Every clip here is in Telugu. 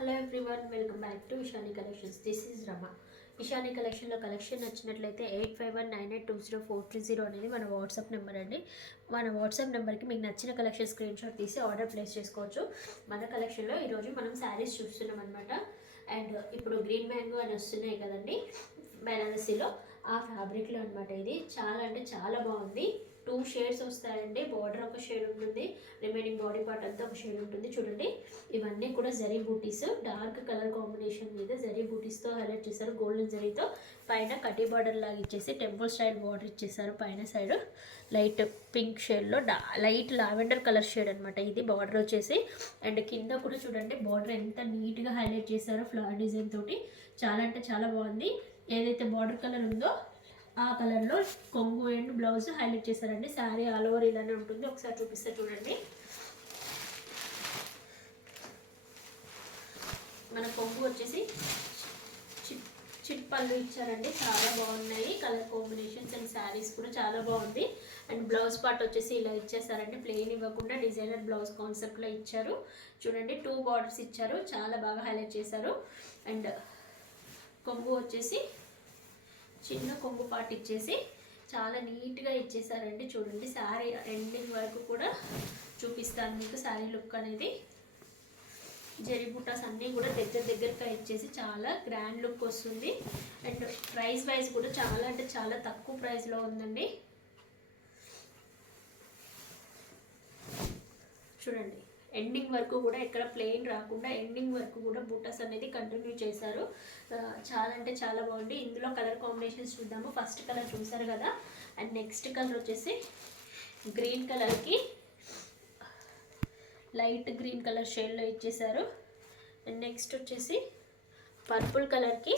Hello everyone, welcome back to Ishani collections. This is Rama. Ishani కలెక్షన్లో కలెక్షన్ నచ్చినట్లయితే 8519820430 అనేది మన వాట్సాప్ నెంబర్ అండి. మన వాట్సాప్ నెంబర్కి మీకు నచ్చిన కలెక్షన్ స్క్రీన్ షాట్ తీసి ఆర్డర్ ప్లేస్ చేసుకోవచ్చు. మన కలెక్షన్లో ఈరోజు మనం శారీస్ చూస్తున్నాం అనమాట. అండ్ ఇప్పుడు గ్రీన్ మ్యాంగో అని వస్తున్నాయి కదండి బెనారసీలో, ఆ ఫ్యాబ్రిక్లో అనమాట. ఇది చాలా అంటే చాలా బాగుంది. 2 షేడ్స్ వస్తాయండి. బార్డర్ ఒక షేడ్ ఉంటుంది, రిమైనింగ్ బాడీ పార్ట్ అంతా ఒక షేడ్ ఉంటుంది. చూడండి, ఇవన్నీ కూడా జరీ బూటీస్, డార్క్ కలర్ కాంబినేషన్ మీద జరీ బూటీస్తో హైలైట్ చేశారు. గోల్డెన్ జరీతో పైన కటీ బార్డర్ లాగా ఇచ్చేసి టెంపుల్ స్టైల్ బార్డర్ ఇచ్చేసారు. పైన సైడ్ లైట్ పింక్ షేడ్లో లైట్ లావెండర్ కలర్ షేడ్ అనమాట ఇది బార్డర్ వచ్చేసి. అండ్ కింద కూడా చూడండి బార్డర్ ఎంత నీట్గా హైలైట్ చేశారో ఫ్లవర్ డిజైన్ తోటి. చాలా అంటే చాలా బాగుంది. ఏదైతే బార్డర్ కలర్ ఉందో ఆ కలర్లో కొంగు అండ్ బ్లౌజ్ హైలైట్ చేశారండి. శారీ ఆల్ ఓవర్ ఇలానే ఉంటుంది. ఒకసారి చూపిస్తే చూడండి. మన కొంగు వచ్చేసి చిట్ పళ్ళు ఇచ్చారండి. చాలా బాగున్నాయి కలర్ కాంబినేషన్స్ అండ్ శారీస్ కూడా చాలా బాగుంది. అండ్ బ్లౌజ్ పార్ట్ వచ్చేసి ఇలా ఇచ్చేసారండి. ప్లెయిన్ ఇవ్వకుండా డిజైనర్ బ్లౌజ్ కాన్సెప్ట్లో ఇచ్చారు. చూడండి, 2 బార్డర్స్ ఇచ్చారు. చాలా బాగా హైలైట్ చేశారు. అండ్ కొంగు వచ్చేసి చిన్న కొంగు పార్ట్ ఇచ్చేసి చాలా నీట్గా ఇచ్చేసారండి. చూడండి, శారీ ఎండింగ్ వరకు కూడా చూపిస్తాను మీకు శారీ లుక్ అనేది. జరీ బుట్టాస్ అన్నీ కూడా దగ్గరగా ఇచ్చేసి చాలా గ్రాండ్ లుక్ వస్తుంది. అండ్ ప్రైస్ వైజ్ కూడా చాలా అంటే చాలా తక్కువ ప్రైస్లో ఉందండి. చూడండి, ఎండింగ్ వరకు కూడా ఎక్కడ ప్లెయిన్ రాకుండా ఎండింగ్ వరకు కూడా బుట్టాస్ అనేది కంటిన్యూ చేశారు. చాలా అంటే చాలా బాగుంది. ఇందులో కలర్ కాంబినేషన్స్ చూద్దాము. ఫస్ట్ కలర్ చూసారు కదా. అండ్ నెక్స్ట్ కలర్ వచ్చేసి గ్రీన్ కలర్కి లైట్ గ్రీన్ కలర్ షేడ్లో ఇచ్చేసారు. అండ్ నెక్స్ట్ వచ్చేసి పర్పుల్ కలర్కి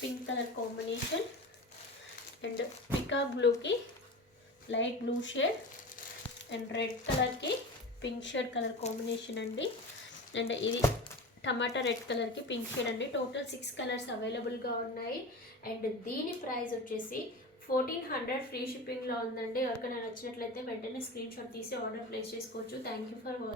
pink colour combination. And peacock బ్లూకి light blue shade. And red కలర్కి పింక్ షేడ్ కలర్ కాంబినేషన్ అండి. అండ్ ఇది టమాటా రెడ్ కలర్కి పింక్ షేడ్ అండి. టోటల్ 6 కలర్స్ అవైలబుల్గా ఉన్నాయి. అండ్ దీని ప్రైస్ వచ్చేసి 1400 ఫ్రీ షిప్పింగ్లో ఉందండి. ఎవరికైనా నచ్చినట్లయితే వెంటనే స్క్రీన్ షాట్ తీసి ఆర్డర్ ప్లేస్ చేసుకోవచ్చు. Thank you for watching.